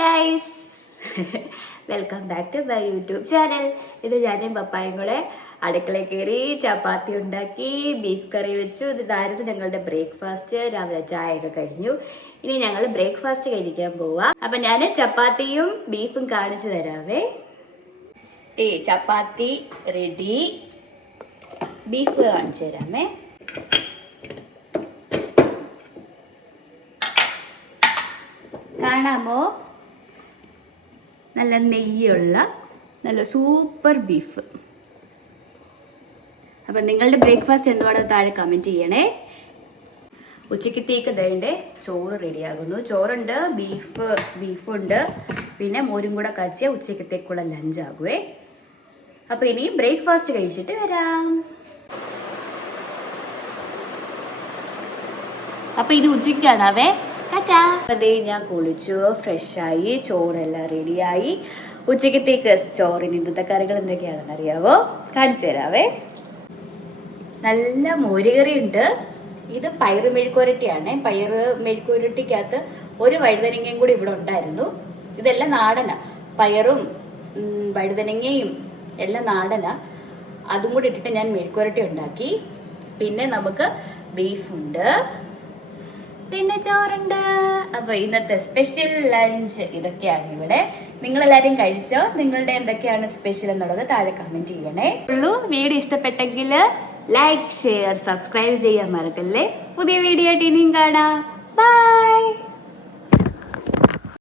Guys welcome back to my YouTube channel ഇത് ഞാനും പപ്പായും കൂടെ അടുക്കള കയറി ചപ്പാത്തി ഉണ്ടാക്കി ബീഫ് കറി വെച്ചു. ഇതായിരുന്നു ഞങ്ങളുടെ ബ്രേക്ക്ഫാസ്റ്റ് രാവിലെ ചായ ഒക്കെ കഴിഞ്ഞു. ഇനി ഞങ്ങൾ ബ്രേക്ക്ഫാസ്റ്റ് കഴിക്കാൻ പോവാം. അപ്പം ഞാൻ ചപ്പാത്തിയും ബീഫും കാണിച്ചു തരാവേ. ഏ ചപ്പാത്തി റെഡി ബീഫ് കാണിച്ചു തരാമേ. കാണാമോ? നല്ല നെയ്യുള്ള നല്ല സൂപ്പർ ബീഫ് അപ്പം നിങ്ങളുടെ ബ്രേക്ക്ഫാസ്റ്റ് എന്തുവാണ് താഴെ കമന്റ് ചെയ്യണേ. ഉച്ചക്കത്തേക്ക് ദൈന്റെ ചോറ് റെഡിയാകുന്നു ചോറുണ്ട് ബീഫ് ബീഫുണ്ട് പിന്നെ മോരും കൂടെ കച്ചിയ ഉച്ചക്കത്തേക്കുള്ള ലഞ്ച് ആകുവേ. അപ്പോൾ ഇനി ബ്രേക്ക്ഫാസ്റ്റ് കഴിച്ചിട്ട് വരാം. അപ്പോൾ ഇത് ഉച്ചയ്ക്കാണാവേ. ടാറ്റാ. ഞാൻ കുളിച്ചു ഫ്രഷായി ചോറെല്ലാം റെഡിയായി. ഉച്ചക്കത്തേക്ക് ചോറിന് ഇന്നത്തെ കറികൾ എന്തൊക്കെയാണെന്ന് അറിയാവോ? കാണിച്ചു തരാവേ. നല്ല മോരുകറി ഉണ്ട് ഇത് പയറ് മെഴുക്കുരട്ടിയാണ് പയറ് മെഴുക്കുരട്ടിക്കകത്ത് ഒരു വഴുതനങ്ങയും കൂടി ഇവിടെ ഉണ്ടായിരുന്നു. ഇതെല്ലാം നാടനാ. പയറും വഴുതനങ്ങയും എല്ലാം നാടന. അതും കൂടി ഇട്ടിട്ട് ഞാൻ മെഴുക്കുരട്ടി ഉണ്ടാക്കി. പിന്നെ നമുക്ക് ബീഫുണ്ട്. പിന്നെ ചോറുണ്ട്. അപ്പൊ ഇന്നത്തെ സ്പെഷ്യൽ ലഞ്ച് ഇതൊക്കെയാണ് ഇവിടെ. നിങ്ങൾ എല്ലാരും കഴിച്ചോ? നിങ്ങളുടെ എന്തൊക്കെയാണ് സ്പെഷ്യൽ എന്നുള്ളത് താഴെ കമന്റ് ചെയ്യണേ. ഉള്ളൂ. വീഡിയോ ഇഷ്ടപ്പെട്ടെങ്കിൽ ലൈക്ക് ഷെയർ സബ്സ്ക്രൈബ് ചെയ്യാൻ മറക്കല്ലേ? പുതിയ വീഡിയോ ആയിട്ട് ഇനിയും കാണാം.